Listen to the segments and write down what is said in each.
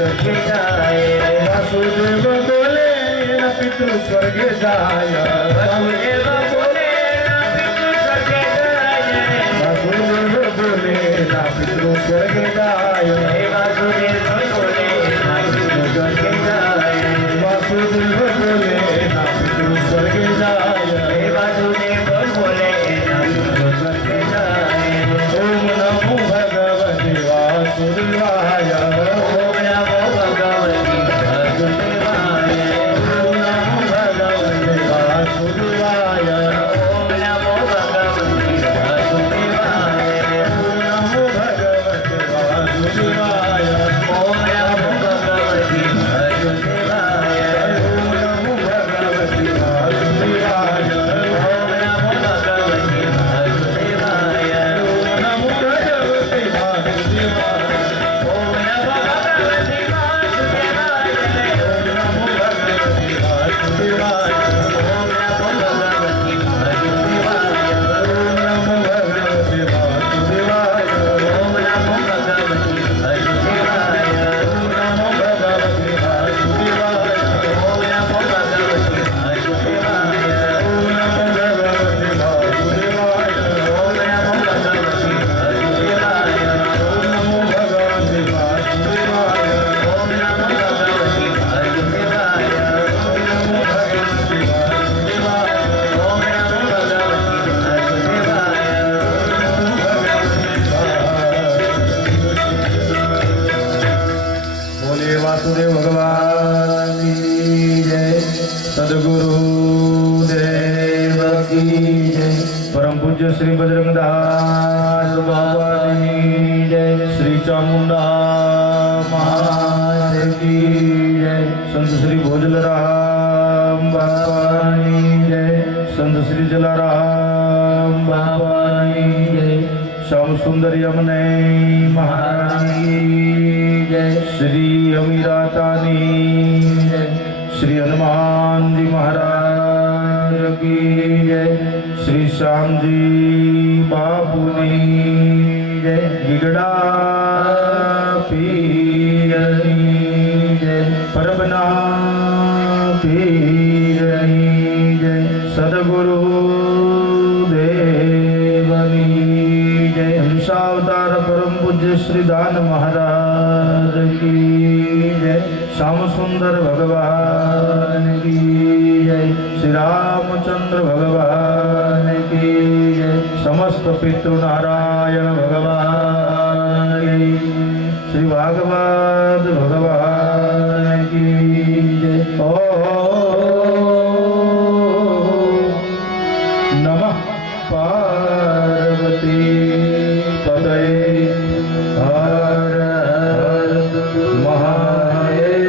स्वर्गे जाय वासुदेव बोले ना पितृ स्वर्गे जाय वासुदेव बोले ना पितृ स्वर्गे जाय वासुदेव बोले ना पितृ स्वर्गे जाय वासुदेव बोले ना पितृ स्वर्गे जाय ओम नमो भगवते वासुदेवाय ओम नमो भगवते वासुदेवाय श्री बजरंगदास बाबा की जय। श्री चामुंडा महाराज की जय। संत श्री भोजलराम बाबा की जय। संत श्री जलाराम बाबा की जय। श्याम सुंदर यमुने महाराज की जय। श्री अमीरातानी जय। श्री हनुमान जी महाराज की जय। श्री श्याम जी बापू की जय। गिगड़ा पीर की जय। परबना पीर की जय। सदगुरु देवनी जय। हंसावतार परम पूज्य श्री दान महाराज की जय। श्याम सुंदर भगवान की जय। श्री रामचंद्र भगवान की जय। समस्त पितृ नारायण भगवान की। श्री भागवत भगवान की जय। नमः पार्वती पतये हर हर महादेव।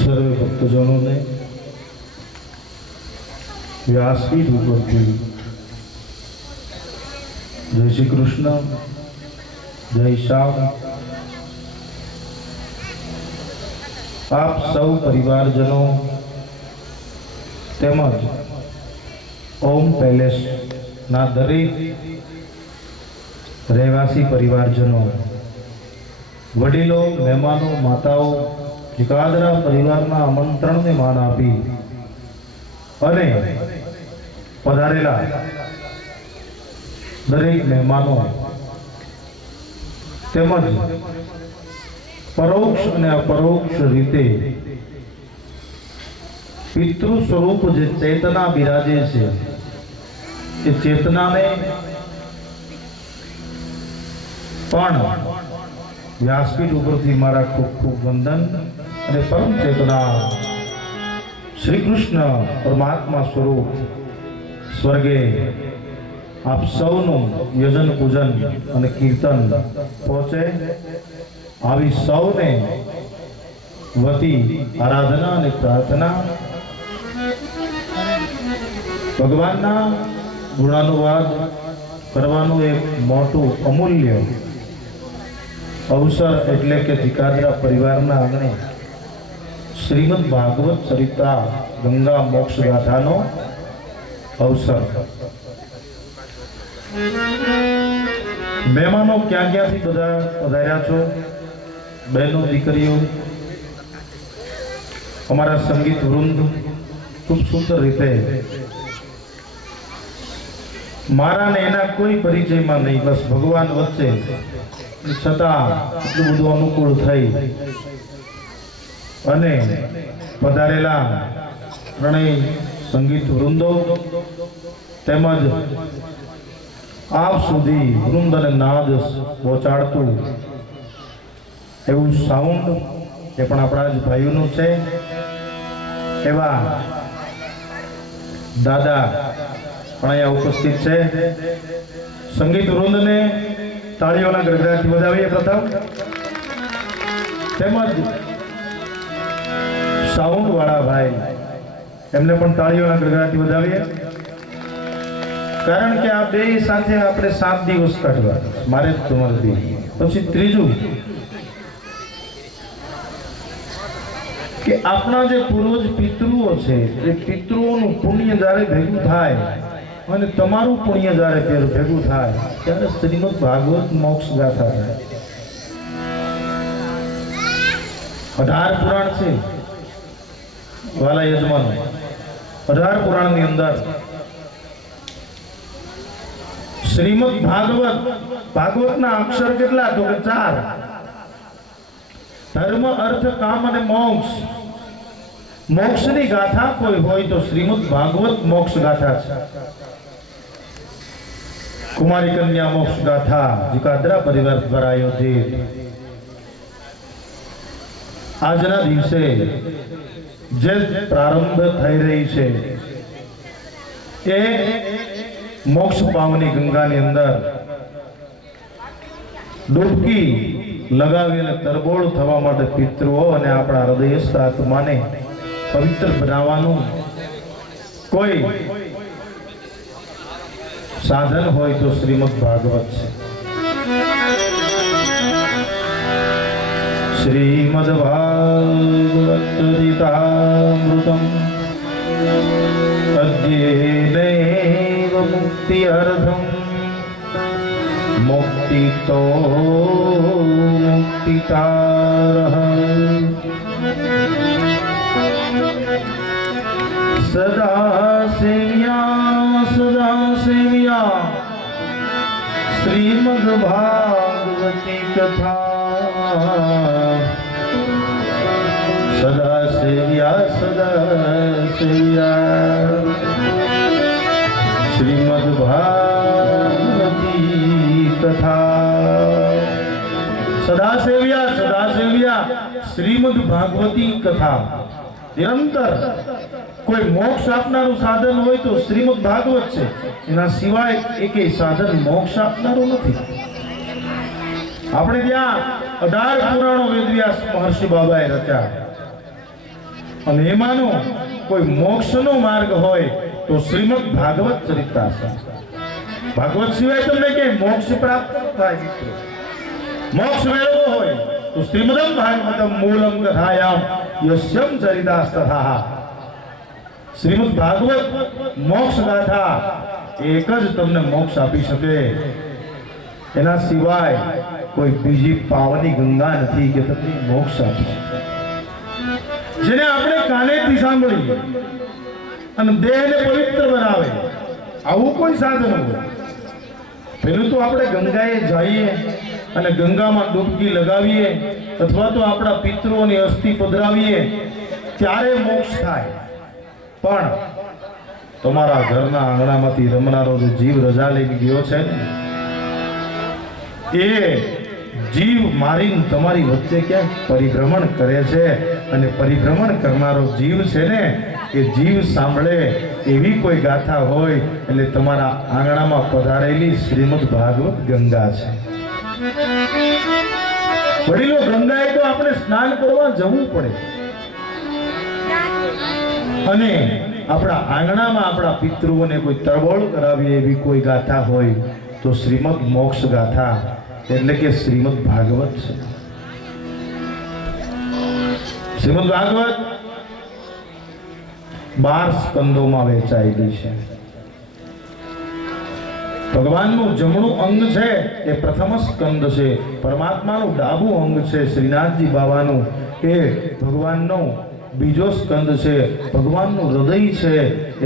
सर्व भक्तजनों ने व्यासपीठ ऊपर की जय श्री कृष्ण, जय श्याम। आप सौ परिवारजनों તેમજ ઓમ પેલેસ ના દરેક રહેવાસી પરિવારજનો, વડીલો, મહેમાનો, માતાઓ, જીકાદરા પરિવારના આમંત્રણને માન આપી અને પધારેલા દરેક મહેમાનો તેમજ પરોક્ષ અને અપરોક્ષ રીતે પિતૃ સ્વરૂપ જે ચેતના બિરાજે છે એ ચેતનાને પણ વ્યાસપીઠ ઉપરથી મારા ખૂબ ખૂબ વંદન અને પરમ ચેતના શ્રી કૃષ્ણ પરમાત્મા સ્વરૂપ સ્વર્ગે આપ સૌનું યજન પૂજન અને કીર્તન પહોંચે આવી સૌને વતી આરાધના અને પ્રાર્થના ભગવાનના ગુણાનુવાદ કરવાનું એક મોટું અમૂલ્ય અવસર એટલે કે જીકાદરા પરિવારના આંગણે શ્રીમદ ભાગવત ચરિતા ગંગા મોક્ષ ગાથાનો અવસર। મહેમાનો ક્યાં ક્યાંથી બધા પધાર્યા છો, બહેનો, દીકરીઓ, અમારા સંગીત વૃંદ ખૂબ સુંદર રીતે મારા ને એના કોઈ પરિચયમાં નહીં, બસ ભગવાન વચ્ચે છતાં એટલું બધું અનુકૂળ થઈ અને પધારેલા ત્રણેય સંગીત વૃંદો તેમજ આપ સુધી વૃંદ અને નાદ પહોંચાડતું એવું સાઉન્ડ એ પણ આપણા જ ભાઈઓનું છે એવા દાદા પણ અહીંયા ઉપસ્થિત છે। સંગીત વૃંદને તાળીઓના ગડગડાટથી વધાવીએ પ્રથમ, તેમજ સાઉન્ડ વાળા ભાઈ એમને પણ તાળીઓના ગડગડાટથી વધાવીએ, કારણ કે આ બે સાથે આપણે 7 દિવસ કાઢવા, મારે તમારે પછી ત્રીજું કે આપણા જે પૂર્વજ પિતૃઓ છે એ પિતૃઓનું પુણ્ય જ્યારે ભેગું થાય અને તમારું પુણ્ય જ્યારે ભેગું થાય ત્યારે શ્રીમદ ભાગવત મોક્ષ ગાથા થાય। 18 પુરાણ છે વાલા યજમાનો, 18 પુરાણની અંદર શ્રીમદ ભાગવતના અક્ષર કેટલા? તો કે 4। ધર્મ, અર્થ, કામ અને મોક્ષ, મોક્ષની ગાથા કોઈ હોય તો શ્રીમદ ભાગવત મોક્ષ ગાથા છે। कुमारी कन्या मोक्ष गाथा जिकादरा परिवार द्वारा आयोजित આજના દિવસે જે પ્રારંભ થઈ રહી છે એ મોક્ષ પાવની ગંગાની અંદર ડૂબકી લગાવી અને તરબોળ થવા માટે પિતૃઓ અને આપણા હૃદયસ્થ આત્માને પવિત્ર બનાવવાનું કોઈ સાધન હોય તો શ્રીમદ ભાગવત છે. શ્રીમદ ભાગવત ચરિતામૃતમ અદ્યેનૈવ મુક્તિ અર્ધમ મુક્તિતો મુક્તિતારઃ સદા સેવ્યા શ્રીમદ ભાગવતી કથા સદા સેવ્યા શ્રીમદ ભાગવતી કથા સદા સેવ્યા શ્રીમદ ભાગવતી કથા. નિરંતર કોઈ મોક્ષ આપનારું સાધન હોય તો શ્રીમદ ભાગવત છે, એના સિવાય એકેય સાધન મોક્ષ આપનારું નથી. આપણે ત્યાં 18 પુરાણો વેદવ્યાસ મહર્ષિ બાબાએ રચ્યા અને એમાંનો કોઈ મોક્ષનો માર્ગ હોય તો શ્રીમદ ભાગવત ચરિતામૃત. ભાગવત સિવાય તમને ક્યાંય મોક્ષ પ્રાપ્ત થાય મિત્રો. મોક્ષ મેળવવો હોય તો શ્રીમદમ ભાગવતમ મૂલમ કથાયામ યસ્યમ ચરિતાસ્તથા. શ્રીમદ ભાગવત મોક્ષ ગાથા એક જ તમને મોક્ષ આપી શકે, એના સિવાય કોઈ બીજી પાવની ગંગા નથી કે તમને મોક્ષ આપી શકે. જેને આપણે કાનેથી સાંભળીએ અને દેહને પવિત્ર બનાવે આવું કોઈ સાધન હોય. પેલું તો આપણે ગંગાએ જઈએ અને ગંગામાં ડૂબકી લગાવીએ અથવા તો આપણા પિતૃઓની અસ્થિ પધરાવીએ ત્યારે મોક્ષ થાય. પણ તમારા ઘરના આંગણામાંથી રમનારો જે જીવ રજા લઈ ગયો છે ને, એ જીવ મારીને તમારી વચ્ચે ક્યાંક પરિભ્રમણ કરે છે અને પરિભ્રમણ કરનારો જીવ છે ને એ જીવ સાંભળે એવી કોઈ ગાથા હોય એટલે તમારા આંગણામાં પધારેલી શ્રીમદ ભાગવત ગંગા છે. વડીલો, ગંગાએ તો આપણે સ્નાન કરવા જવું પડે અને આપણા આંગણામાં આપણા પિતૃઓને કોઈ તરબોળ કરાવીએ એવી કોઈ ગાથા હોય તો શ્રીમદ મોક્ષ ગાથા એટલે કે શ્રીમદ ભાગવત છે. શ્રીમદ ભાગવત 12 સ્કંદોમાં વહેંચાયેલી છે. ભગવાનનું જમણું અંગ છે એ પ્રથમ સ્કંદ છે. પરમાત્માનું ડાબું અંગ છે શ્રીનાથજી બાબાનું એ ભગવાનનો બીજો સ્કંદ છે. ભગવાનનું હૃદય છે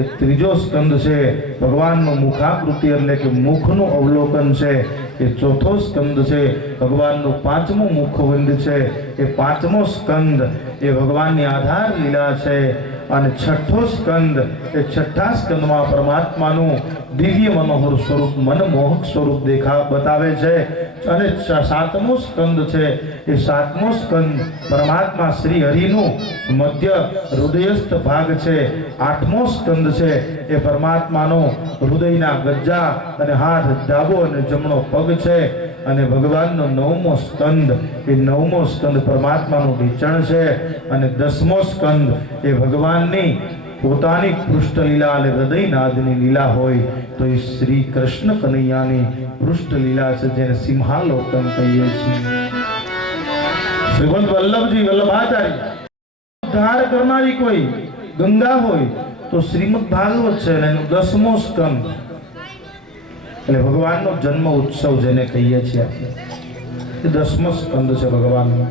એ ત્રીજો સ્કંદ છે. ભગવાનનું મુખાકૃતિ એટલે કે મુખનું અવલોકન છે એ ચોથો સ્કંદ છે. ભગવાનનું 5મું મુખવંદ છે એ 5મો સ્કંદ એ ભગવાનની આધાર લીલા છે. અને છઠ્ઠો સ્કંદ એ છઠ્ઠા સ્કંદમાં પરમાત્માનું દિવ્ય મનોહર સ્વરૂપ મનમોહક સ્વરૂપ બતાવે છે. અને 7મો સ્કંદ છે એ 7મો સ્કંદ પરમાત્મા શ્રી હરિનું મધ્ય હૃદયસ્થ ભાગ છે. 8મો સ્કંદ છે એ પરમાત્માનો હૃદયના ગજ્જા અને હાથ ડાબો અને જમણો પગ છે. અને ભગવાનનો 9મો સ્કંદ એ 9મો સ્કંદ પરમાત્માનું ઢીંચણ છે. અને 10મો સ્કંદ એ ભગવાનની પોતાની પૃષ્ઠ લીલા અને હૃદયનાદની લીલા હોય તો એ શ્રી કૃષ્ણ કનૈયાની પૃષ્ઠ લીલા છે, જેને સિંહાલોકન કહીએ છીએ. શ્રીમદ વલ્લભજી વલ્લભાચાર્ય ઉદ્ધાર કરનારી કોઈ ગંગા હોય તો શ્રીમદ ભાગવત છે અને એનું 10મો સ્કંદ એટલે ભગવાનનો જન્મ ઉત્સવ જેને કહીએ છીએ આપણે એ 10મો સ્કંદ છે ભગવાનનો.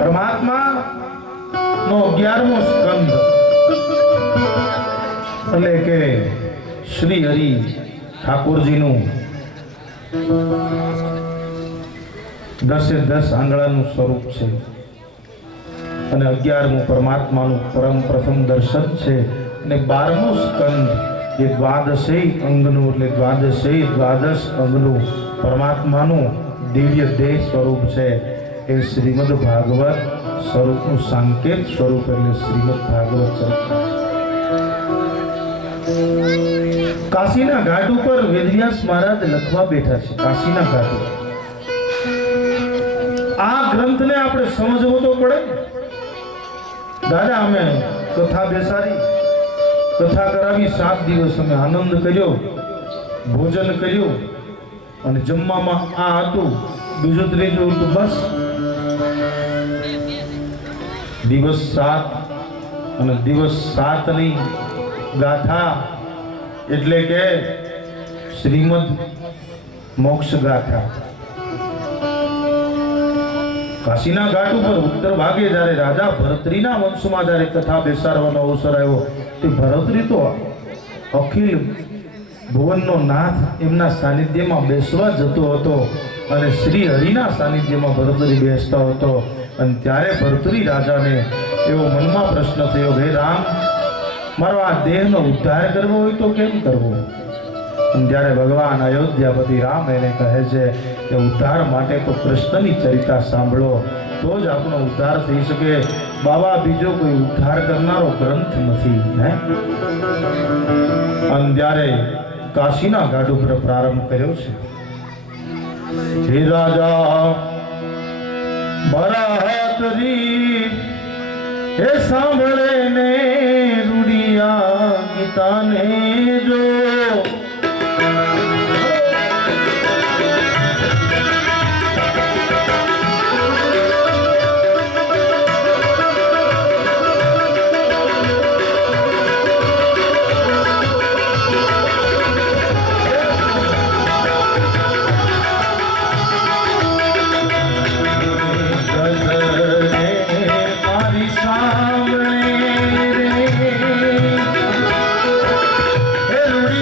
પરમાત્મા નો 11મો સ્કંદ એટલે કે શ્રી હરિ ઠાકોરજીનું 10 આંગળાનું સ્વરૂપ છે. અને 11મું પરમાત્માનું પરમ પ્રથમ દર્શન છે. અને 12મો સ્કંદ એ 12 અંગનું એટલે 12 અંગનું પરમાત્માનું દિવ્ય દેહ સ્વરૂપ છે. એ શ્રીમદ ભાગવત સ્વરૂપનું સંકેત સ્વરૂપ એટલે શ્રીમદ ભાગવત ચરિત્ર. કાશીના ઘાટ ઉપર વેદવ્યાસ મહારાજ લખવા બેઠા છે. કાશીના ઘાટ ઉપર આ ગ્રંથને આપણે સમજવો તો પડે. દાદા અમે કથા બેસાડી, કથા કરાવી, 7 દિવસ અમે આનંદ કર્યો, ભોજન કર્યું અને જમવામાં આ હતું, બીજું ત્રીજું હતું, બસ. દિવસ 7 અને દિવસ 7ની ગાથા એટલે કે શ્રીમદ મોક્ષ ગાથા. કાશીના ઘાટ ઉપર ઉત્તર ભાગે જ્યારે રાજા ભરતરીના વંશમાં જ્યારે કથા બેસાડવાનો અવસર આવ્યો, તે ભરતરી તો અખિલ ભુવનનો નાથ એમના સાનિધ્યમાં બેસવા જતો હતો અને શ્રી હરિના સાનિધ્યમાં ભરતરી બેસતો હતો. અને ત્યારે ભરતરી રાજાને એવો મનમાં પ્રશ્ન થયો, હે રામ, મારો આ દેહનો ઉદ્ધાર કરવો હોય તો કેમ કરવો? અને જ્યારે ભગવાન અયોધ્યાપતિ રામ એને કહે છે કે ઉદ્ધાર માટે તો કૃષ્ણની ચરિતા સાંભળો તો જ આપણો ઉદ્ધાર થઈ શકે. બાબા, બીજો કોઈ ઉદ્ધાર કરનારો ગ્રંથ નથી. અને જ્યારે કાશીના ઘાટ ઉપર પ્રારંભ કર્યો છે. હે રાજા ભરતરી, હે સાંભળે ને રૂડિયા ગીતાને જો, રૂડી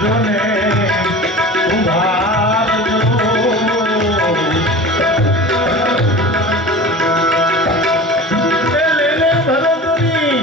જોને ઉભારજો. એ લેલે ભરતની,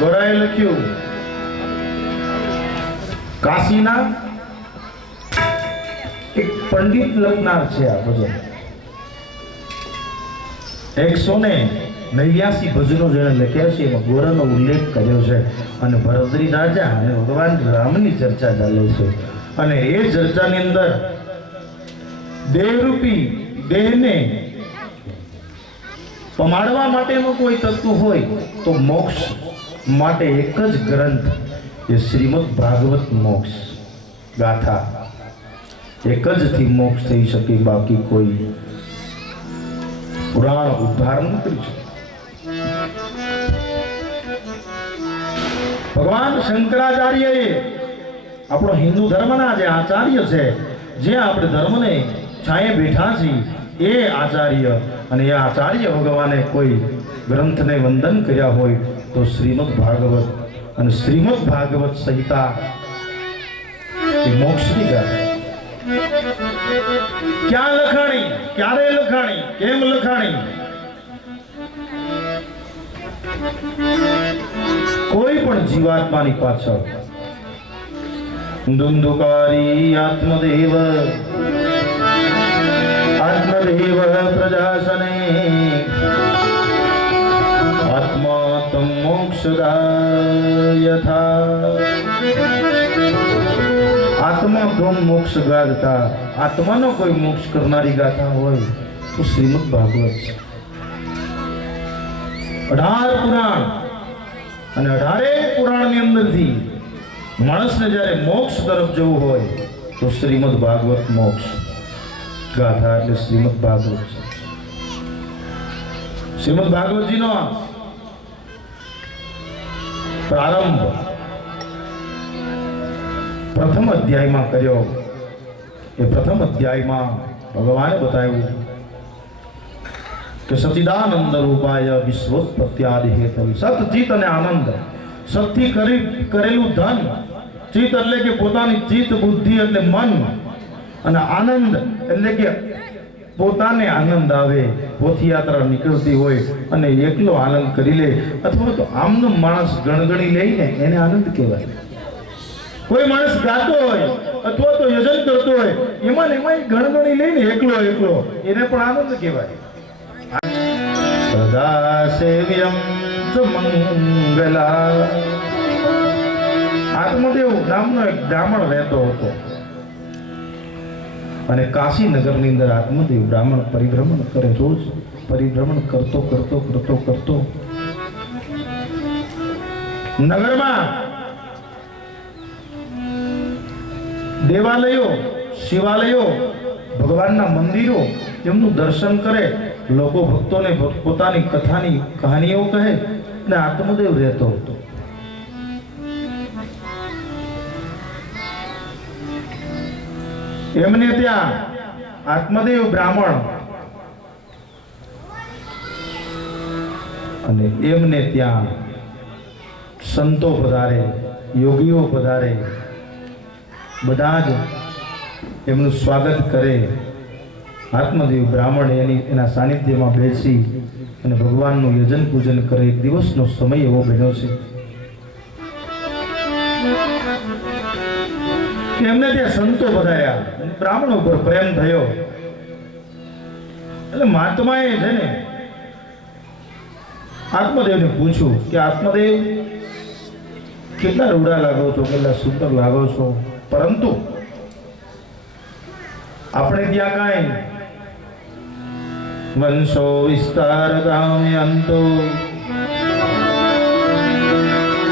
ગોરાએ લખ્યું કાશીના એક પંડિત લખનાર છે આ ભજન. 189 ભજનો જેને લખ્યા છે એમાં ગોરાનો ઉલ્લેખ કર્યો છે અને ભરતરી રાજા અને ભગવાન રામની ચર્ચા ચાલે છે અને એ ચર્ચાની અંદર દેહરૂપી દેહને પમાડવા માટેનું કોઈ તત્વ હોય તો મોક્ષ માટે એક જ ગ્રંથ એ શ્રીમદ ભાગવત મોક્ષ ગાથા એક જ થી મોક્ષ થઈ શકે, બાકી કોઈ પુરાણ ઉદ્ધાર ન કરી શકે. ભગવાન શંકરાચાર્યએ આપણો હિન્દુ ધર્મના જે આચાર્ય છે, જે આપણે ધર્મને છાંયે બેઠા છીએ એ આચાર્ય, અને એ આચાર્ય ભગવાને કોઈ ગ્રંથને વંદન કર્યા હોય તો શ્રીમદ ભાગવત અને શ્રીમદ ભાગવત સંહિતા એ મોક્ષની ગાથા. ક્યાં લખાણી, ક્યારે લખાણી, કેમ લખાણી, કોઈ પણ જીવાત્માની પાછળ ધુંધુકારી આત્મદેવ આત્મદેવ પ્રજાસને આત્મા તમ મોક્ષદાયથા. આત્મા તમ મોક્ષ ગાતા, આત્માનો કોઈ મોક્ષ કરનારી ગાથા હોય તો શ્રીમદ ભાગવત છે. 18 પુરાણ અને 18 પુરાણની અંદરથી માણસને જ્યારે મોક્ષ તરફ જવું હોય તો શ્રીમદ ભાગવત મોક્ષ ગાથા એટલે શ્રીમદ ભાગવત છે. શ્રીમદ ભાગવતજીનો પ્રારંભ પ્રથમ અધ્યાયમાં કર્યો. એ પ્રથમ અધ્યાયમાં ભગવાને બતાવ્યું કે સચ્ચિદાનંદ રૂપાય વિશ્વોત્પત્યાદિ હેતવે સત ચિત અને આનંદ. સતથી કરેલું ધન, ચિત એટલે કે પોતાની ચિત્ત બુદ્ધિ એટલે મન, અને આનંદ એટલે કે પોતાને આનંદ આવે. પોથયાત્રા નીકળતી હોય અને એકલો આનંદ કરી લે, અથવા તો આમનો માણસ ગણગણી લઈને એને આનંદ કહેવાય. કોઈ માણસ ગાતો હોય અથવા તો યજન કરતો હોય એમાં ગણગણી લઈને એકલો એને પણ આનંદ કહેવાય. સદા સેવ્યમ મંગલા. આત્મદેવ નામનો એક બ્રાહ્મણ રહેતો હતો અને કાશી નગરની અંદર આત્મદેવ બ્રાહ્મણ પરિભ્રમણ કરે. રોજ પરિભ્રમણ કરતો નગરમાં દેવાલયો, શિવાલયો, ભગવાનના મંદિરો એમનું દર્શન કરે. લોકો ભક્તોને પોતાની કથાની કહાનીઓ કહે અને આત્મદેવ રહેતો હતો. એમને ત્યાં આત્મદેવ બ્રાહ્મણ અને એમને ત્યાં સંતો પધારે, યોગીઓ પધારે, બધા જ એમનું સ્વાગત કરે. આત્મદેવ બ્રાહ્મણ એના સાનિધ્યમાં બેસી અને ભગવાનનું યજન પૂજન કરે. એક દિવસનો સમય એવો બન્યો છે કે એમને ત્યાં સંતો બધાયા, બ્રાહ્મણ ઉપર પ્રેમ થયો. એટલે મહાત્માએ છે ને આત્મદેવને પૂછ્યું કે આત્મદેવ, કેટલા રૂડા લાગો છો, કેટલા સુંદર લાગો છો, પરંતુ આપણે ત્યાં કાંઈ વંશો વિસ્તાર અંતો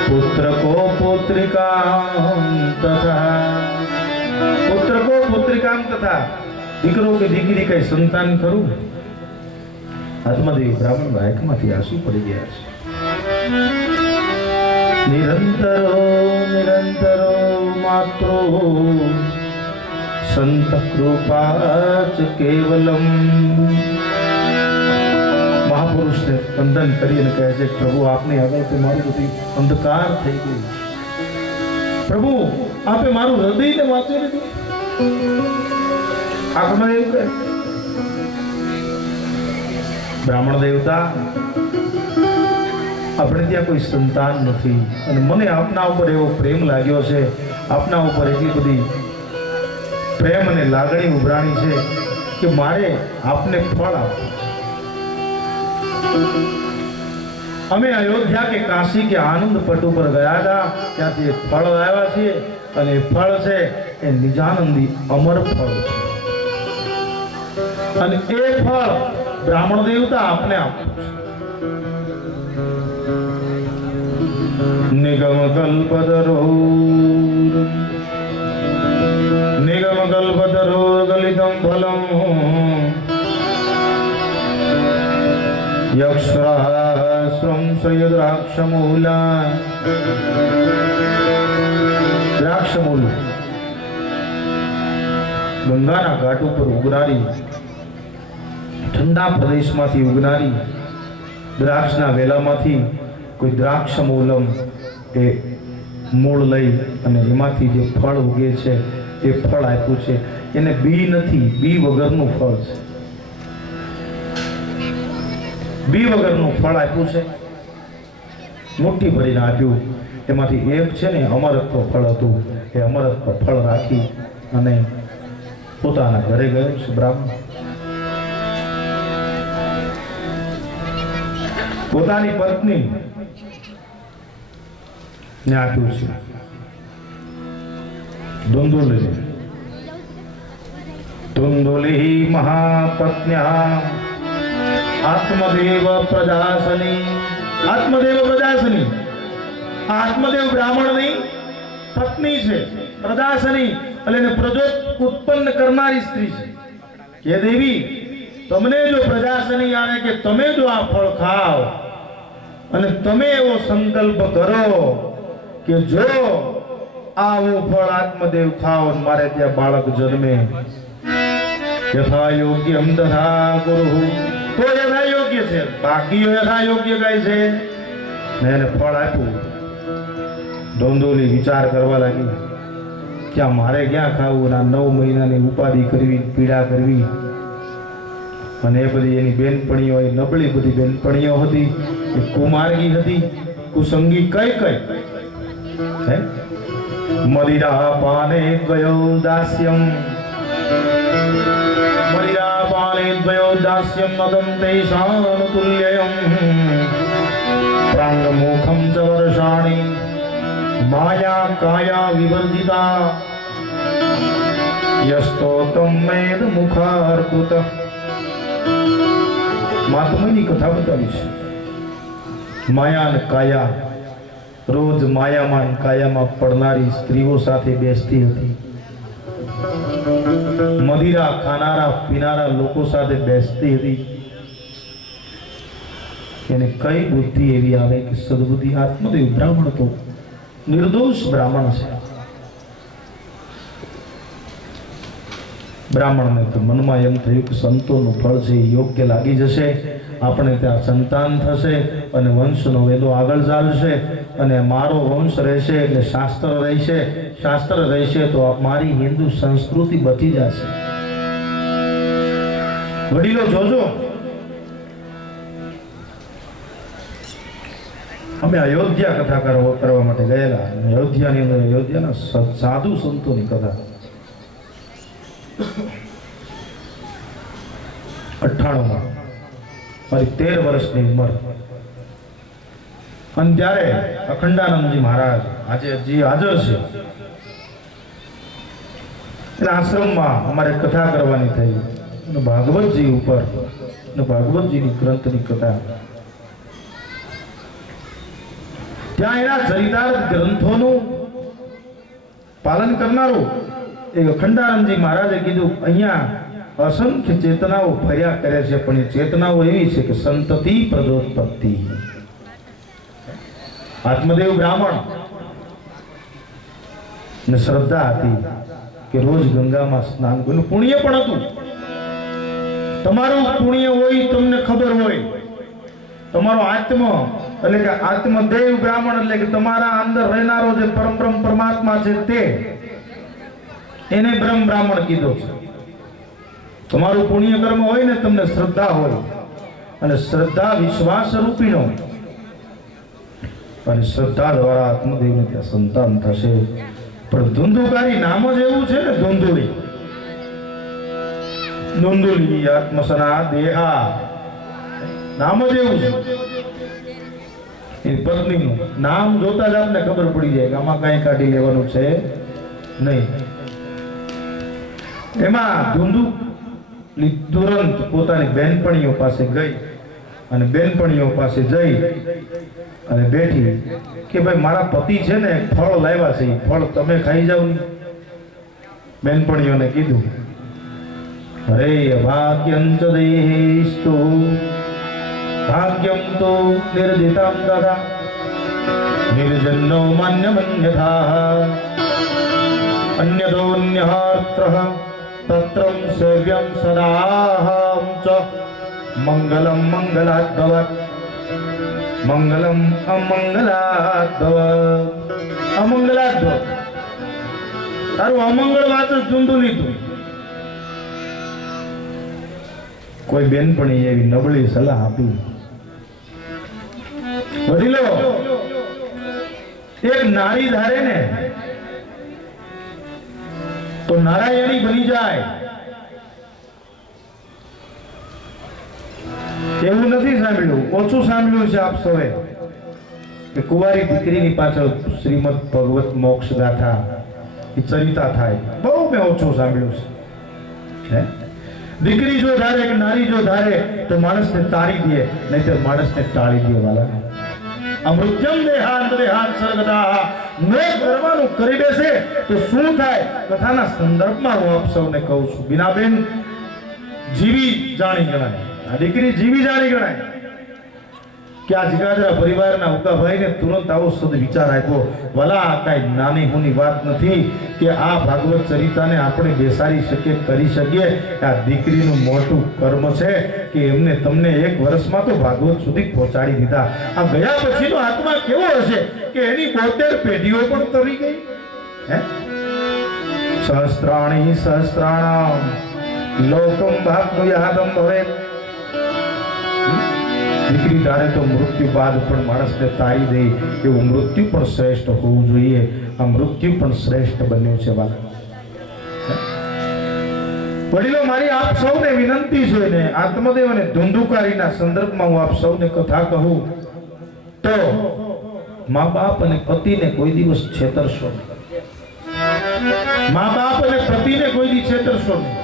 પુત્ર કો પુત્રિકામ તથા દીકરો કે દીકરી કઈ સંતાન ખરું? આત્મદેવ બ્રાહ્મણ બાયકમાંથી આંસુ પડી ગયા છે. નિરંતરો માત્રો સંત કૃપાચ કેવલમ. મહાપુરુષને વંદન કરીને કહે છે, પ્રભુ આપને આગળ તો મારું બધું અંધકાર થઈ ગયું. પ્રભુ આપે મારું હૃદયને વાંચી લીધું. આત્મદેવ કહે, બ્રાહ્મણ દેવતા, આપણે ત્યાં કોઈ સંતાન નથી અને મને આપના ઉપર એવો પ્રેમ લાગ્યો છે, આપના ઉપર એટલી બધી પ્રેમ અને લાગણી ઉભરાણી છે કે મારે આપને ફળ આપવું. અમે અયોધ્યા કે કાશી કે આનંદ પટ ઉપર ગયા હતા, ત્યાંથી એક ફળ આવ્યા છીએ અને એ ફળ છે એ નિજાનંદી અમર ફળ છે અને એ ફળ બ્રાહ્મણ દેવતા આપને આપવું. નિગમ કલ્પતરો ગલિતમ ફલમ યક્ષરાશ્રમ દ્રાક્ષમૂલા. દ્રાક્ષમૂલ ગંગાના ઘાટ ઉપર ઉગનારી, ઠંડા પ્રદેશમાંથી ઉગનારી દ્રાક્ષના વેલામાંથી કોઈ દ્રાક્ષમૂલમ એ મૂળ લઈ અને એમાંથી જે ફળ ઉગે છે એ ફળ આપ્યું છે. એને બી નથી, બી વગરનું ફળ છે. બી વગરનું ફળ આપ્યું છે, મુઠ્ઠી ભરીને આપ્યું. એમાંથી એક છે ને અમરત્વ ફળ હતું. એ અમરત્વ ફળ રાખી અને પોતાના ઘરે ગયો છે બ્રાહ્મણ. પોતાની પત્ની ને આપ્યું છે ધુંધુલી મહાપત્ન્યા આત્મદેવ પ્રજાસની. આત્મદેવ પ્રજાસની આત્મદેવ બ્રાહ્મણની પત્ની છે, પ્રજાસની, એટલે એને પ્રજોત ઉત્પન્ન કરનારી સ્ત્રી છે. કે દેવી, તમને જો પ્રજાસની આવે કે તમે જો આ ફળ ખાઓ અને તમે એવો સંકલ્પ કરો કે જો આવું ફળ આત્મદેવ ખાઓ મારે ત્યાં બાળક જન્મે, યથા યોગ્ય તથા ગુરુ, તો યથા યોગ્ય છે, બાકી યથા યોગ્ય કઈ છે ને. એને ફળ આપ્યું. ધોંધોલી વિચાર કરવા લાગી કે મારે ક્યાં ખાવું, ના 9 મહિનાની ઉપાધિ કરવી, પીડા કરવી. અને એ બધી એની બેનપણીઓ, એ નબળી બધી બેનપણીઓ હતી, એ કુમાર્ગી હતી, કુસંગી કઈ હે. મદિરા પાને ગયો દાસ્યમ, મદિરા પાને ગયો દાસ્યમ મદમ તૈસાન તુલ્યયમ પ્રાંગ મુખમ ચ વર્ષાણી માયા કાયા વિવર્જિતા યસ્તોતમ મેદ મુખાર્કૃત. મહાત્માની કથા બતાવી છે. માયા અને કાયા, રોજ માયામાં કાયામાં પડનારી સ્ત્રીઓ સાથે બેસતી હતી. મદિરા ખાનારા પીનારા લોકો સાથે બેસતી હતી. એને કઈ બુદ્ધિ એવી આવે કે સદબુદ્ધિ. આત્મદેવ બ્રાહ્મણ તો નિર્દોષ બ્રાહ્મણ છે. બ્રાહ્મણને તો મનમાં એમ થયું કે સંતોનું ફળ છે, યોગ્ય લાગી જશે, આપણે ત્યાં સંતાન થશે અને વંશનો વેલો આગળ ચાલશે અને મારો વંશ રહેશે એટલે શાસ્ત્ર રહેશે, શાસ્ત્ર રહેશે તો મારી હિન્દુ સંસ્કૃતિ બચી જશે. વડીલો જોજો, અમે અયોધ્યા કથા કરવા માટે ગયેલા. અયોધ્યાની અંદર અયોધ્યાના સાધુ સંતોની કથા. 98માં મારી 13 વર્ષની ઉંમર. અને ત્યારે અખંડાનંદજી મહારાજ આજે હજી હાજર છે, એના આશ્રમમાં અમારે કથા કરવાની થઈ. અને ભાગવતજી ઉપર, ભાગવતજીની ગ્રંથની કથા. ત્યાં એના ચરિતાર્થ ગ્રંથોનું પાલન કરનારું એ અખંડાનંદજી મહારાજે કીધું, અહીંયા અસંખ્ય ચેતનાઓ ફર્યા કરે છે, પણ એ ચેતનાઓ એવી છે કે સંતતિ પ્રજોત્પત્તિ. આત્મદેવ બ્રાહ્મણ ને શ્રદ્ધા હતી કે રોજ ગંગામાં સ્નાન કરવું. પુણ્ય પણ હતું. તમારું પુણ્ય હોય, તમને ખબર હોય, તમારો આત્મ એટલે કે આત્મદેવ બ્રાહ્મણ એટલે કે તમારા અંદર રહેનારો જે પરમ પરમાત્મા છે તે, એને બ્રહ્મ બ્રાહ્મણ કીધો છે. તમારું પુણ્ય કર્મ હોય ને, તમને શ્રદ્ધા હોય, અને શ્રદ્ધા વિશ્વાસ રૂપીનો, અને શ્રદ્ધા દ્વારા આત્મદેવને ત્યાં સંતાન થશે. પણ ધુંધુકારી નામ જ એવું છે ને, ધુંધુળી. ધુંધુળી આત્મસના દેહા નામ જ એવું છે. એ પત્નીનું નામ જોતા જ આપને ખબર પડી જાય કે આમાં કઈ કાઢી લેવાનું છે નહીં. એમાં ધુંધુ તુરંત પોતાની બેનપણીઓ પાસે ગઈ અને બેનપણીઓ પાસે જઈ અને બેઠી કે ભાઈ મારા પતિ છે ને ફળ લાવ્યા છે, ફળ તમે ખાઈ જાવ ને. બેનપણીઓને કીધું, અરે ભાગ્યંચ દેહિસ્તુ ભાગ્યમ તો નિર્જિતમ તથા નિર્જન્નો માન્યમન્યથા અન્યદોન્યત્ર તત્રમ સેવ્યમ સદાહમ ચ મંગલમ મંગલાત ભવત મંગલમ અમંગલાત ભવત. અમંગલાત ભવત, તારું અમંગળ વાત જ ધૂંધું લીધું. કોઈ બેનપણી એવી નબળી સલાહ આપી. વડીલો, એક નારી ધારે ને તો નારાયણી બની જાય. એવું નથી સાંભળ્યું, ઓછું સાંભળ્યું છે આપ સૌએ કે કુંવારી દીકરીની પાછળ શ્રીમદ ભગવત મોક્ષ ગાથા એ ચરિતા થાય. બહુ મેં ઓછું સાંભળ્યું છે. દીકરી જો ધારે કે નારી જો ધારે તો માણસને તારી દે, નહીં તો માણસને ટાળી દે. વાલા અમૃત્યમ દેહાંત દેહાંત સર્ગદા ન કરવાનું કરી બેસે તો શું થાય? કથાના સંદર્ભમાં હું આપ સૌને કહું છું. બીનાબેન જીવી જાણી ગણાય, આ દીકરી જીવી જાણી ગણાય કે આ જીગાદરા પરિવારના ઉકાભાઈને તુરંત આવો સદ વિચાર આપ્યો. ભલા આ કાંઈ નાની હુની વાત નથી કે આ ભાગવત ચરિતાને આપણે બેસાડી શકીએ, કરી શકીએ. આ દીકરીનું મોટું કર્મ છે કે એમને તમને 1 વર્ષમાં તો ભાગવત સુધી પહોંચાડી દીધા. આ ગયા પછીનો આત્મા કેવો હશે કે એની 72 પેઢીઓ પણ તરી ગઈ. હે સહસ્ત્રાણી સહસ્ત્રાણામ લોકમ ભાગમયાદમ ભવે. દીકરી ધારે તો મૃત્યુ બાદ પણ માણસને તારી દે એવું મૃત્યુ પણ શ્રેષ્ઠ હોવું જોઈએ. આ મૃત્યુ પણ શ્રેષ્ઠ બન્યું છે. વડીલો, મારી આપ સૌને વિનંતી છે ને આત્મદેવ અને ધુંધુકારીના સંદર્ભમાં હું આપ સૌને કથા કહું તો મા બાપ અને પતિને કોઈ દિવસ છેતરશો નહીં. મા બાપ અને પતિને કોઈ દિવસ છેતરશો નહીં.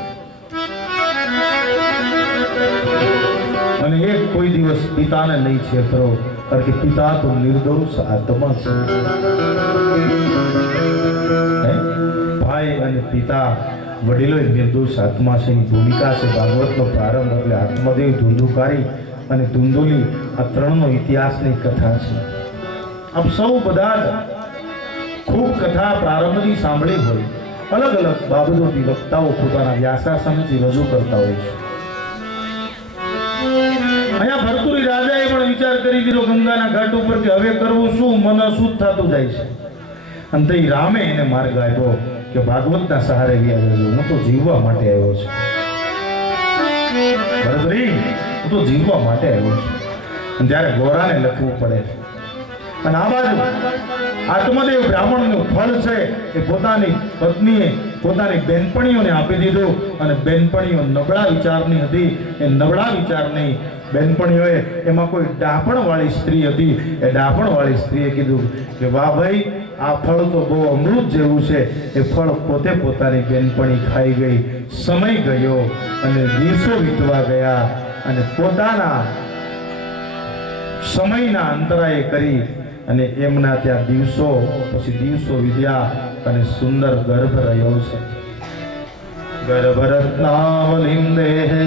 અને એક કોઈ દિવસ પિતાને નહીં છેતરો, કારણ કે પિતા તો નિર્દોષ આત્મા છે. ભાઈ અને પિતા વડીલો નિર્દોષ આત્મા છે, એની ભૂમિકા છે. ભાગવતનો પ્રારંભ એટલે આત્મદેવ, ધુંધુકારી અને ધુંધુલી આ ત્રણનો ઇતિહાસની કથા છે. આપ સૌ બધા ખૂબ કથા પ્રારંભની સાંભળી હોય, અલગ અલગ બાબતોથી વક્તાઓ પોતાના વ્યાસાસનથી રજૂ કરતા હોય છે. અહીંયા ભરતુરી રાજાએ પણ વિચાર કરી દીધો ગંગાના ઘાટ ઉપર કે હવે કરવું શું, મન અશુદ્ધ થતું જાય છે. અને તે રામે એને માર્ગ આપ્યો કે ભાગવતના સહારે વ્યા જજો, હું તો જીવવા માટે આવ્યો છું. ભરતુરી, હું તો જીવવા માટે આવ્યો છું. અને ત્યારે ગોરાને લખવું પડે છે. અને આ બાજુ આત્મદેવ બ્રાહ્મણનું ફળ છે એ પોતાની પત્નીએ પોતાની બેનપણીઓને આપી દીધું. અને બેનપણીઓ નબળા વિચારની હતી. એ નબળા વિચારની બેનપણીઓએ, એમાં કોઈ ડાપણવાળી સ્ત્રી હતી, એ ડાપણવાળી સ્ત્રીએ કીધું કે વાહ ભાઈ, આ ફળ તો બહુ અમૃત જેવું છે. એ ફળ પોતે પોતાની બેનપણી ખાઈ ગઈ. સમય ગયો અને દિવસો વીતવા ગયા અને પોતાના સમયના અંતરાય કરી અને એમના ત્યાં દિવસો પછી દિવસો વીત્યા અને સુંદર ગર્ભ રહ્યો છે. ગર્ભરત્નાવલિમ દેહે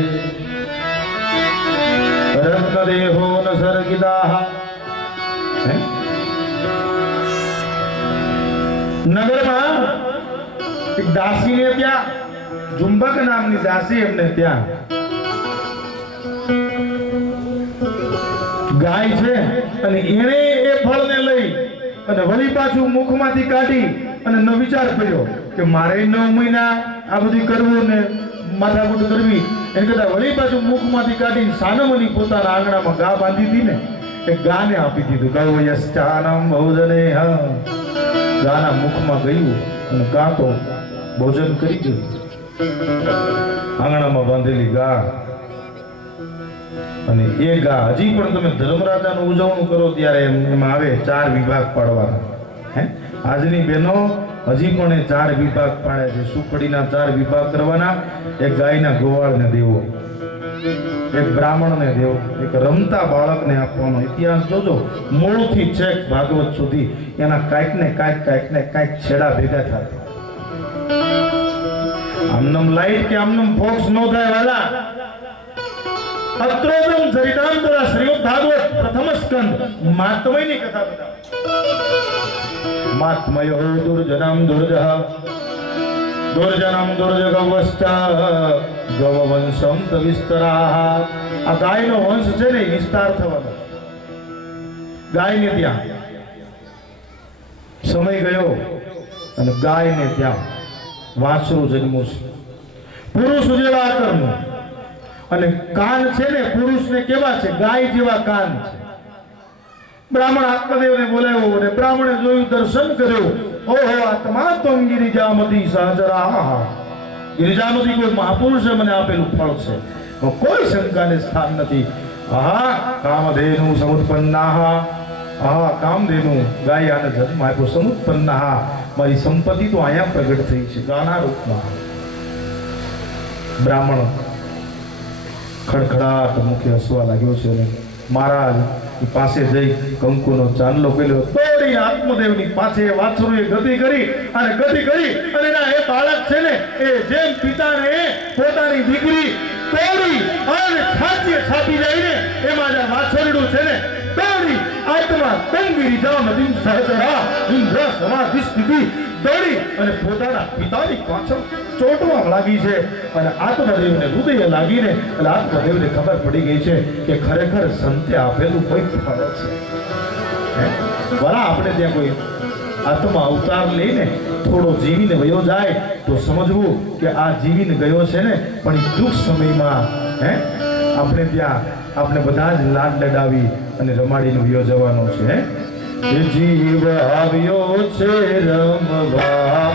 રત્નદેહો ન સર્ગિદાહ. નગરમાં એક દાસીને ત્યાં, ઝુંબક નામની દાસી, એમને ત્યાં ગાય છે. અને એણે એ ફળને લઈ અને વળી પાછું મુખમાંથી કાઢી અને ન વિચાર કર્યો કે મારે 9 મહિના આ બધું કરવું ને માથાકૂટ કરવી. એને કદાચ વળી પાછું મુખમાંથી કાઢીને સાનમની પોતાના આંગણામાં ગા બાંધી હતી ને, એ ગાને આપી દીધું. કહું યશ્ચાનમ ભોજને. ગાના મુખમાં ગયું અને ગા તો ભોજન કરી ગયું. આંગણામાં બાંધેલી ગા. અને એ ગા હજી પણ તમે ધર્મરાજાનું ઉજવણું કરો ત્યારે એમાં આવે 4 વિભાગ પાડવાના. આજની બહેનો હજી પણ એ 4 વિભાગ પાડે છે. સુખડીના 4 વિભાગ કરવાના. એક ગાયના ગોવાળને દેવો, એક બ્રાહ્મણને દેવો, એક રમતા બાળકને આપવાનો. ઇતિહાસ જોજો, મૂળથી છેક ભાગવત સુધી એના કાંઈક ને કાંઈક છેડા ભેગા થાય. આમનમ લાઈટ કે આમનમ ફોક્સ નો થાય વાલા. અત્રોદમ ચરિતાંતરા શ્રીમદ ભાગવત પ્રથમ સ્કંદ માત્મયની કથા બતાવે. માત્મયો દુર્જનમ દુર્જહ દુર્જનમ દુર્જગવશ્ચ ગવવંશમ તવિસ્તરાહ. આ ગાયનો વંશ છે ને વિસ્તાર થવાનો. ગાયને ત્યાં સમય ગયો અને ગાયને ત્યાં વાછરું જન્મ્યું છે. પુરુષ જેવા આકારનું અને કાન છે ને પુરુષને કેવા છે? ગાય જેવા કાન છે. બ્રાહ્મણ આત્મદેવને બોલાવ્યો અને બ્રાહ્મણે જોયું, દર્શન કર્યું. ઓહો, આત્મા તમ ગિરિજામતી સહજરા. ગિરિજામતી કોઈ મહાપુરુષે મને આપેલું ફળ છે, કોઈ શંકાને સ્થાન નથી. આહા કામધેનુ સમુત્પન્નાહ. આહા કામધેનુ, ગાય આને જન્મ આપ્યો. સમુત્પન્નાહ, મારી સંપત્તિ તો અહીંયા પ્રગટ થઈ છે ગાના રૂપમાં. બ્રાહ્મણ ખડખડાટ મુખે હસવા લાગ્યો છે. મહારાજ, પાસે જઈ કંકુનો ચાંદલો કર્યો, દોડી આત્મદેવની પાસે વાછરુએ ગતિ કરી અને ના એ બાળક છે ને એ જેમ પિતાને પોતાની દીકરી તોડી અને છાપી જાય ને એમાં જ વાછરડું છે ને દોડી આત્મા તંગીરી જામદિન સહજરા ઇન્દ્ર સમાધિ સ્થિતિ દોડી અને પોતાના પિતાની પાછળ ચોટવા લાગી છે અને આત્મદેવને હૃદય લાગીને એટલે આત્મદેવને ખબર પડી ગઈ છે કે ખરેખર સંતે આપેલું કોઈ ફળ છે. વરા આપણે ત્યાં કોઈ આત્મા અવતાર લઈને થોડો જીવીને વયો જાય તો સમજવું કે આ જીવીને ગયો છે ને પણ એ દુઃખ સમયમાં આપણે ત્યાં આપણે બધા જ લાડ લડાવી અને રમાડીને વયો જવાનો છે. જીવ આવ્યો છે રમવા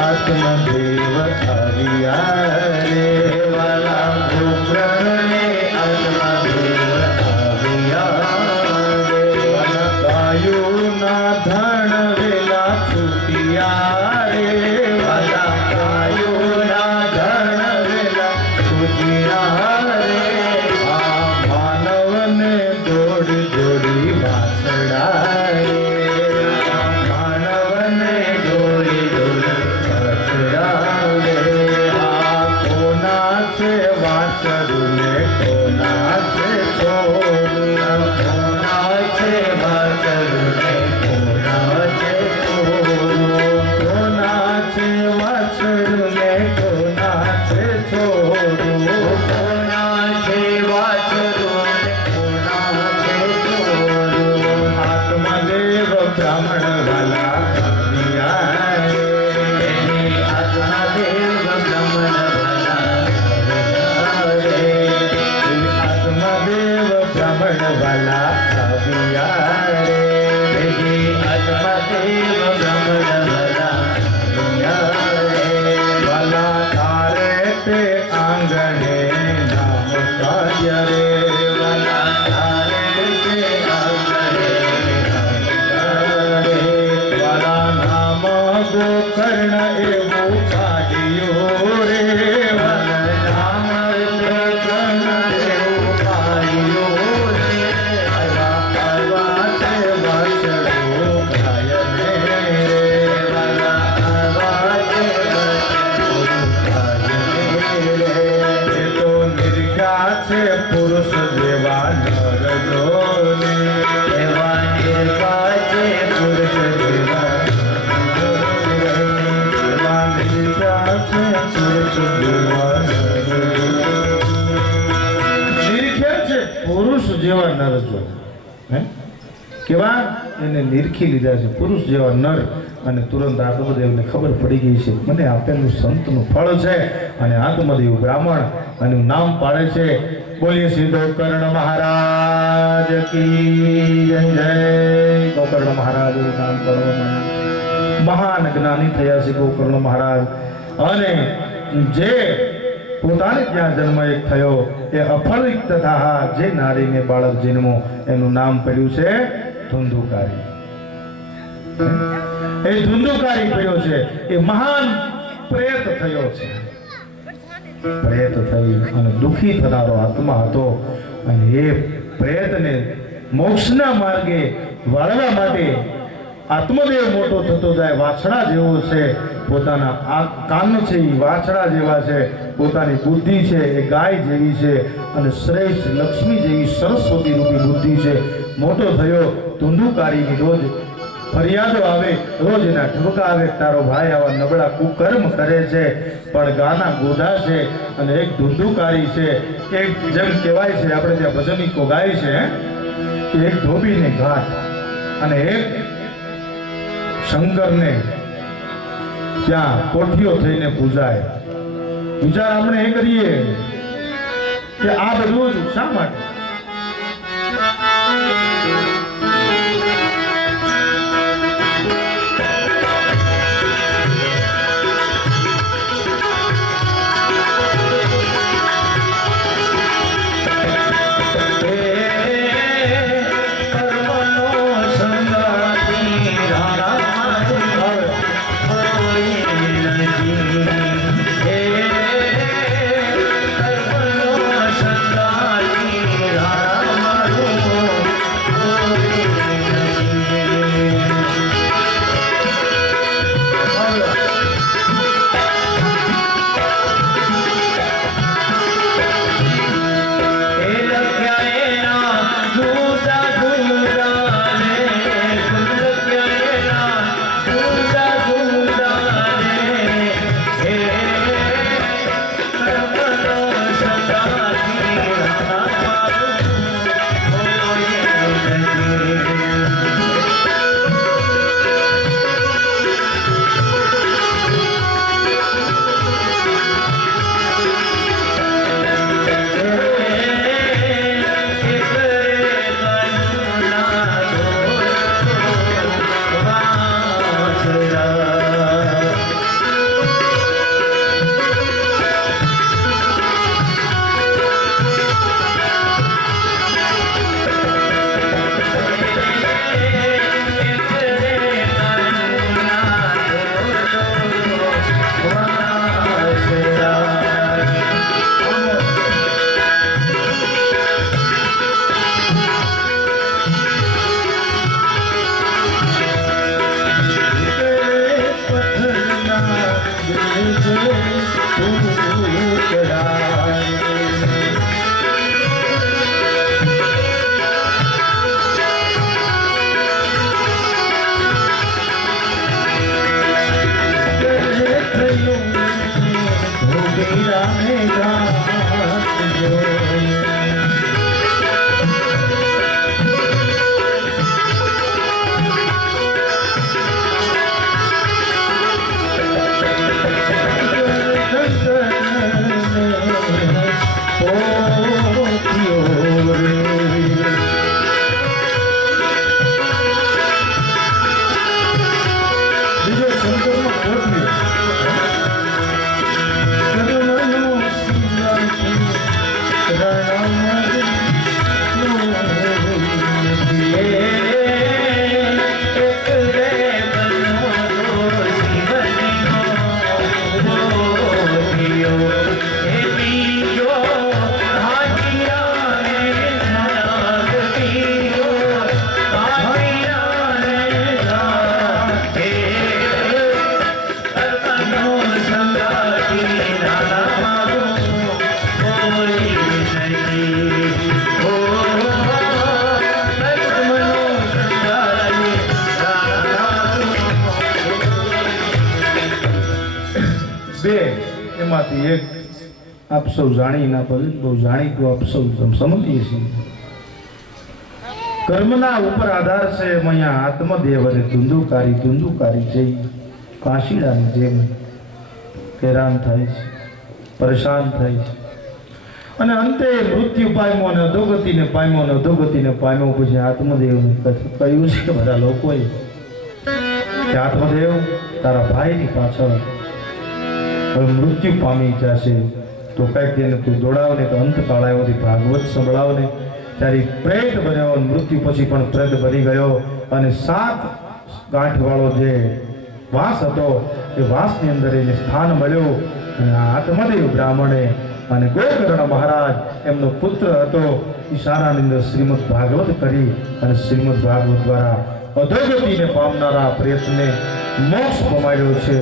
આત્મદેવ આવ્યા રે વાલા ગોકર્ણને આત્મદેવ આવ્યા રે ગાયોના ધણ વેલા છૂટિયા રે વાલા ગાયોના ધણ વેલા છૂટિયા રે આ માનવને દોડી દોડી વાસડા રે માનવને દોડી દોડી વાછરુને કોના છે છોડું કોના છે વાછરુને કોના છે છોડું કોના છે વાછરુને કોના છે છોડું કોના છે વાછરુને કોના છે છોડું આત્મદેવ બ્રાહ્મણ વાલા આવ્યા આત્મદેવ બ્રાહ્મણ વાલા આવ્યા રે આત્મદેવ બ્રાહ્મણ વાલા આવ્યા રે વાલા તારે તે આંગણે નામ કાર્ય રે વાલા તારે તે આંગણે નામ રે વાલા નામ ગોકર્ણ એવું કાઢ્યું રે વાલા નામ ગોકર્ણ એવું કાઢ્યું પુરુષ જેવા નર જોને એવા નિર્ભા છે પુરુષ જેવા એવા નિર્ભા છે પુરુષ જેવા નિર્ખ્યા છે પુરુષ જેવા નર જો કેવા એને નિરખી લીધા છે પુરુષ જેવા નર અને તુરંત આત્મદેવને ખબર પડી ગઈ છે મને આપેલું સંતનું ફળ છે અને આત્મદેવ બ્રાહ્મણ અને નામ પાડે છે. બોલીએ શ્રી ગોકર્ણ મહારાજ કી જય. ગોકર્ણ મહારાજ નામ પાડવામાં મહાન જ્ઞાની થયા છે ગોકર્ણ મહારાજ અને જે પોતાને ત્યાં જન્મ એક થયો એ અફળિત તથા જે નારીને બાળક જન્મો એનું નામ પડ્યું છે ધુંધુકારી. એ ધુંધુકારી પડ્યો છે એ મહાન પ્રેત થયો છે. પ્રેત થઈ અને દુઃખી થનારો આત્મા હતો અને એ પ્રેતને મોક્ષના માર્ગે વાળવા માટે આત્મદેવ મોટો થતો જાય વાછડા જેવો છે. પોતાના આ કાન છે એ વાછડા જેવા છે, પોતાની બુદ્ધિ છે એ ગાય જેવી છે અને શ્રેષ્ઠ લક્ષ્મી જેવી સરસ્વતી રૂપી બુદ્ધિ છે. મોટો થયો ધુંધુકારીની રોજ ફરિયાદો આવે, રોજ એના ઠપકા આવે, તારો ભાઈ આવા નબળા કુકર્મ કરે છે પણ ગાના ગોધા છે અને એક ધુંધુકારી છે. એક જેમ કહેવાય છે આપણે ત્યાં ભજનિકો ગાય છે કે એક ધોબીને ઘાટ અને એક શંકરને ત્યાં કોઠીઓ થઈને પૂજાય. વિચાર આપણે એ કરીએ કે આ બધું જ શા માટે? બે એમાંથી એક આપ સૌ જાણી ના પડે, બહુ જાણીતું આપ સૌ સમજીએ છીએ. કર્મના ઉપર આધાર છે અહીંયા આત્મદેવ અને ધુંધુકારી છે કાશીડાની જેમ હેરાન થાય છે, પરેશાન થાય છે અને અંતે મૃત્યુ પામ્યો અને અધોગતિને પામ્યો. પછી આત્મદેવને કહ્યું છે કે બધા લોકોએ કે આત્મદેવ તારા ભાઈની પાછળ હવે મૃત્યુ પામી જશે તો કંઈક તેને તું દોડાવ ને, તો અંતકાળ આવ્યોથી ભાગવત સંભળાવ ને. ત્યારે પ્રેત બન્યો, મૃત્યુ પછી પણ પ્રેત બની ગયો અને 7 ગાંઠવાળો જે વાસ હતો એ વાસની અંદર એને સ્થાન મળ્યું. અને આત્મદેવ બ્રાહ્મણે અને ગોકર્ણ મહારાજ એમનો પુત્ર હતો. ઈશારાની અંદર શ્રીમદ ભાગવત કરી અને શ્રીમદ ભાગવત દ્વારા અધોગતિને પામનારા પ્રેતને મોક્ષ પમાડ્યો છે.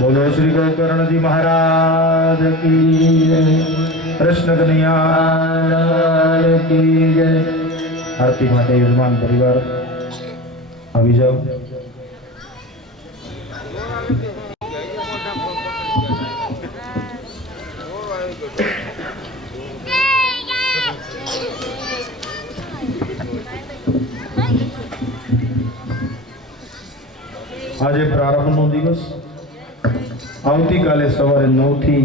બોલો શ્રી ગોકર્ણજી મહારાજ કી જય, કૃષ્ણ કનૈયા કી જય. આરતી માટે યજમાન પરિવાર આવી જાઓ. આજે પ્રારંભનો દિવસ, આવતીકાલે સવારે 9 થી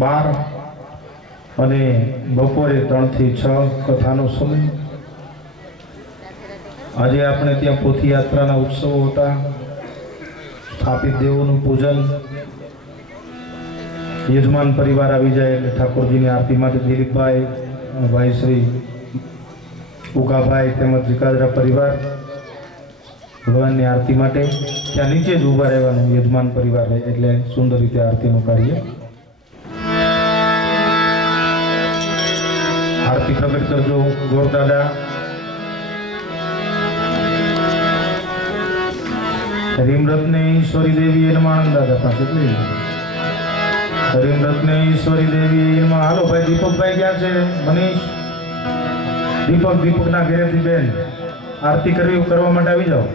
12 અને બપોરે 3 થી 6 કથાનો સમય. આજે આપણે ત્યાં પોથીયાત્રાના ઉત્સવો હતા, સ્થાપિત દેવોનું પૂજન. યજમાન પરિવાર આવી જાય એટલે ઠાકોરજીની આરતી માટે દિલીપભાઈ, ભાઈ શ્રી ઉકાભાઈ તેમજ જીકાદરા પરિવાર ભગવાનની આરતી માટે ત્યાં નીચે જ ઊભા રહેવાનું યજમાન પરિવાર રહે એટલે સુંદર રીતે આરતીનું કાર્ય. આરતી પ્રગટ કરજો ગોરદાદા. રીમરત્ને ઈશ્વરી દેવી એમાં આનંદ દાદા પાસે લઈ રીમરત્ને ઈશ્વરી દેવી એમાં. હાલો ભાઈ દીપકભાઈ ક્યાં છે? મનીષ, દીપકના ઘરેથી બેન આરતી કરવા માટે આવી જાઓ.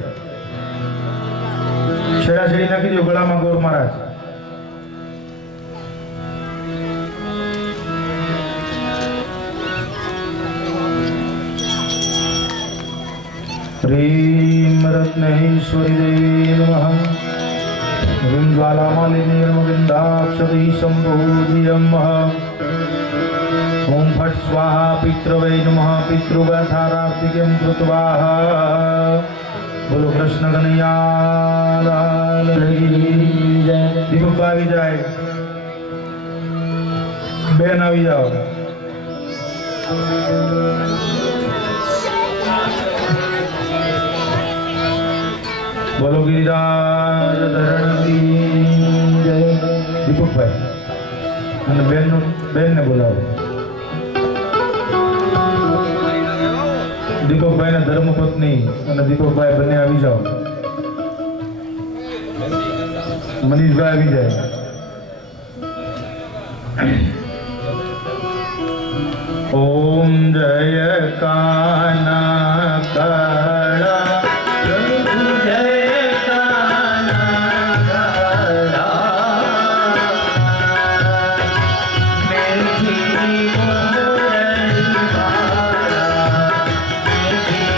છેડાછેડી નાખી દો ગળામાં ગોર મહારાજ. રીમ રત્નેશ્વરી દેવી નમઃ. રીમ જ્વાલામાલિની નમઃ સંભૂજ્યમ. ઓમ ફટ સ્વાહા પિતૃવે નમઃ. પિતૃગાથારાર્તિકમ કૃત્વા. બોલો કૃષ્ણ કનૈયા લાલ કી જય. દીપક આવી જાય, બેન આવી જાઓ. બોલો ગિરિરાજ ધરણ કી જય. દીપકભાઈ અને બેનને બોલાવો. દીપકભાઈના ધર્મપત્ની અને દીપકભાઈ બંને આવી જાઓ. મનીષભાઈ આવી જાય. ओम जय काना काला प्रभु जय काना काला मेरी मोरली वाला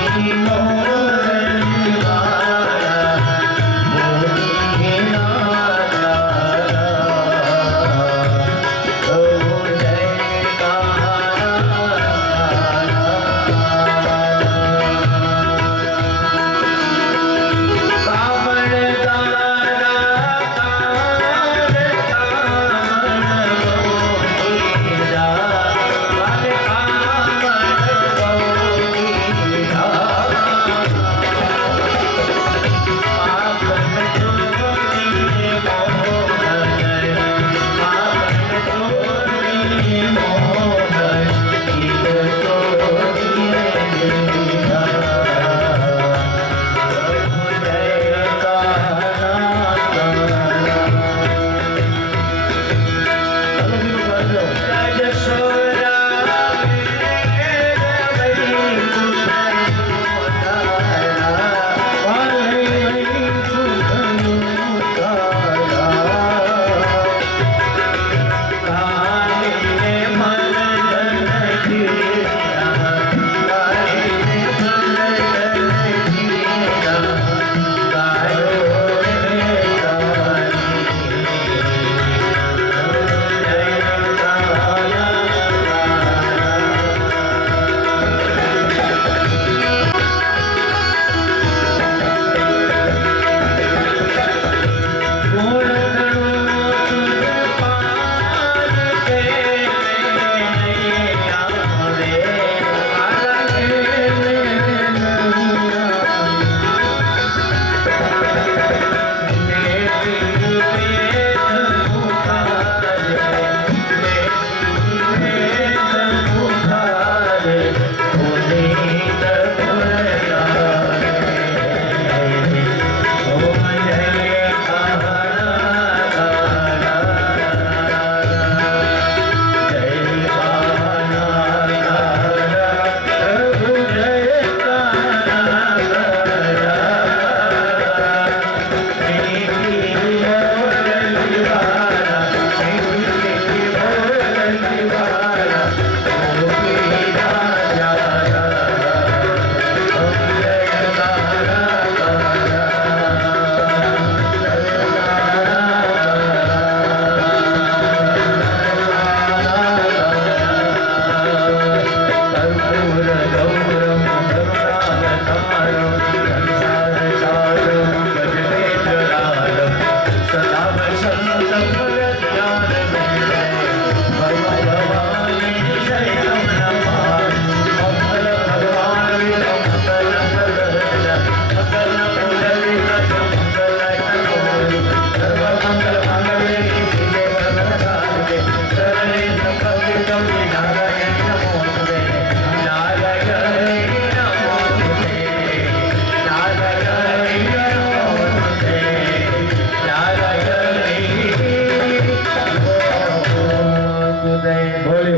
मेरी मोरली वाला मोरी नाला प्रभु जय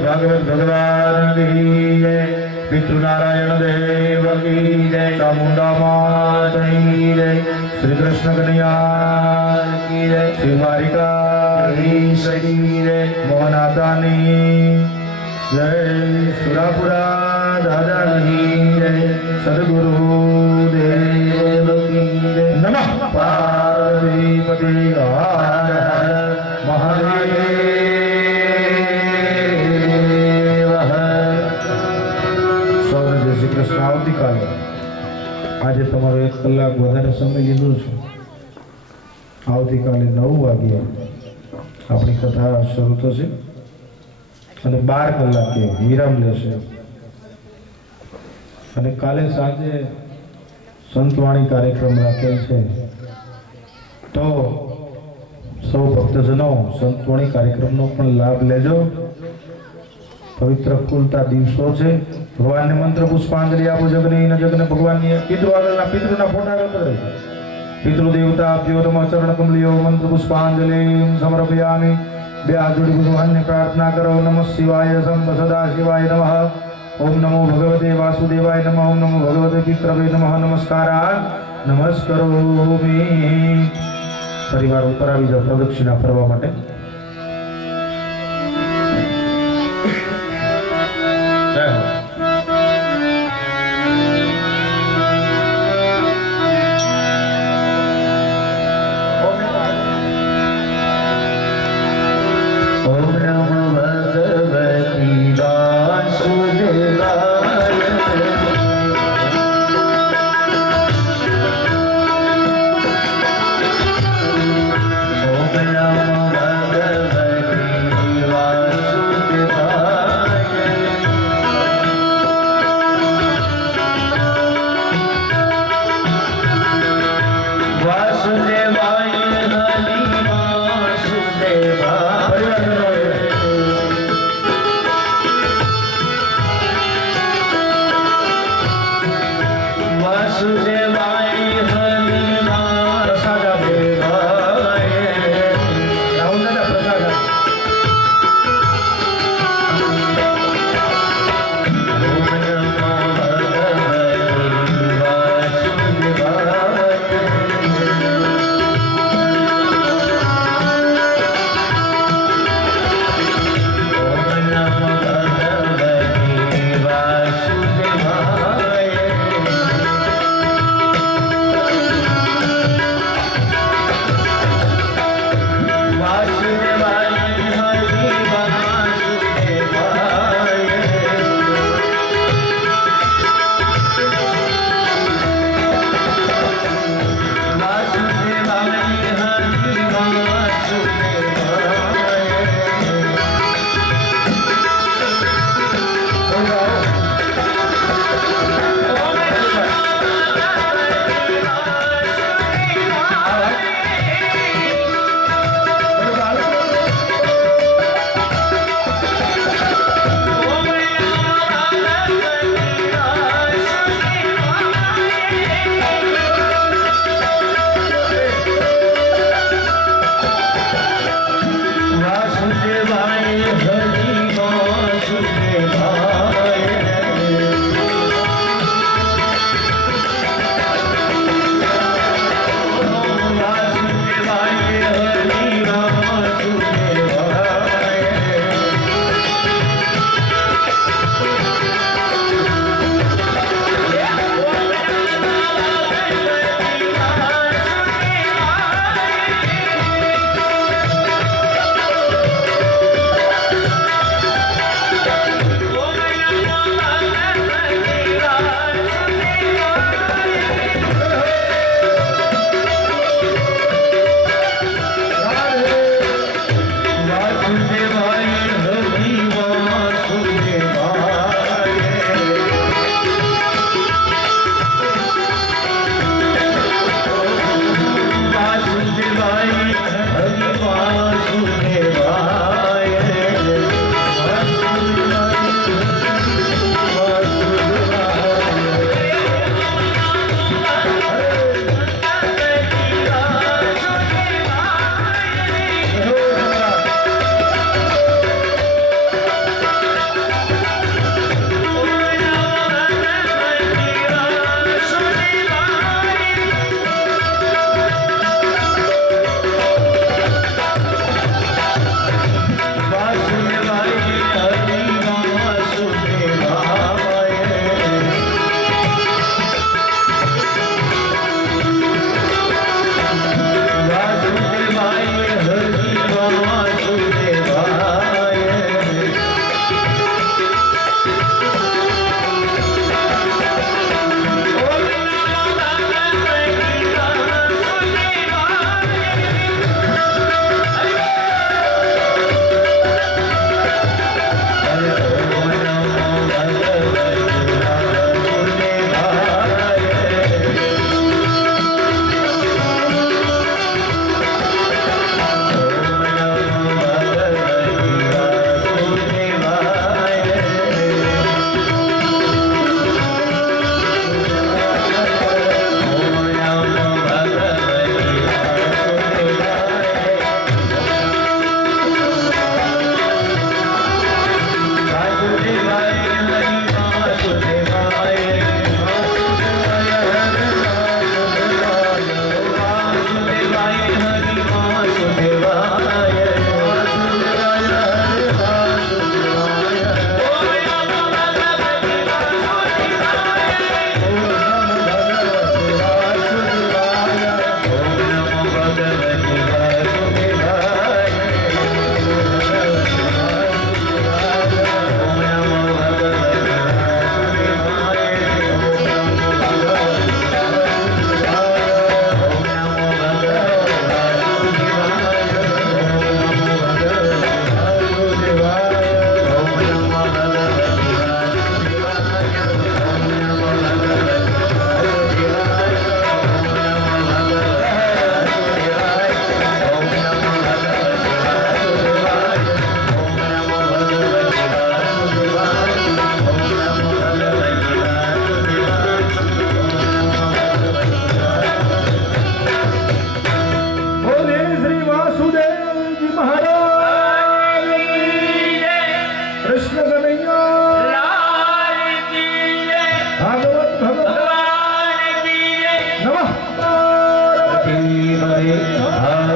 ભાગવત ભગવાન કી જય, પિતૃનારાયણ દેવ કી જય, ચામુંડા માતની જય, શ્રી કૃષ્ણ કનૈયા કી જય, શ્રી દ્વારિકાધીશ કી જય, મોહનાથાની જય, સુરાપુરા દાદાની જય, સદગુરુ દેવ કી જય, નમઃ પાર્વતીપતિ હર હર મહાદેવ. આવતીકાલે આજે તમારો 1 કલાક વધારે સમય લીધો છે. આવતીકાલે 9 વાગ્યે આપણી કથા શરૂ થશે અને 12 કલાકે વિરામ લેશે અને કાલે સાંજે સંતવાણી કાર્યક્રમ રાખેલ છે. તો સૌ ભક્તજનો સંતવાણી કાર્યક્રમનો પણ લાભ લેજો. પવિત્ર ખુલતા દિવસો છે. ભગવાનને મંત્ર પુષ્પાંજલિ આપો. જગને જગને ભગવાનની પિતૃ આગળના પિતૃના ફોટા કરે. પિતૃ દેવતાભ્યો નમઃ ચરણ કમલિયો મંત્ર પુષ્પાંજલિ સમર્પયામિ. બે હાથ જોડી ભગવાનને પ્રાર્થના કરો. નમઃ શિવાય શંભ સદા શિવાય નમઃ. ઓમ નમો ભગવતે વાસુદેવાય નમઃ. ઓમ નમો ભગવતે પિતૃવે નમઃ. નમસ્કારા નમસ્કરોમિ. પરિવાર ઉપર આવી જાઓ પ્રદક્ષિણા ફરવા માટે. જય હો. ઓમ નમો ભગવતી વાસુદેવાય. ઓમ નમો ભગવતે મહારાજ કૃષ્ણ કનૈયા ભાગવત ભગવાન નમઃ પાર્વતી હર હર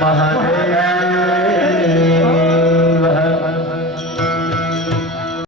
મહાદેવ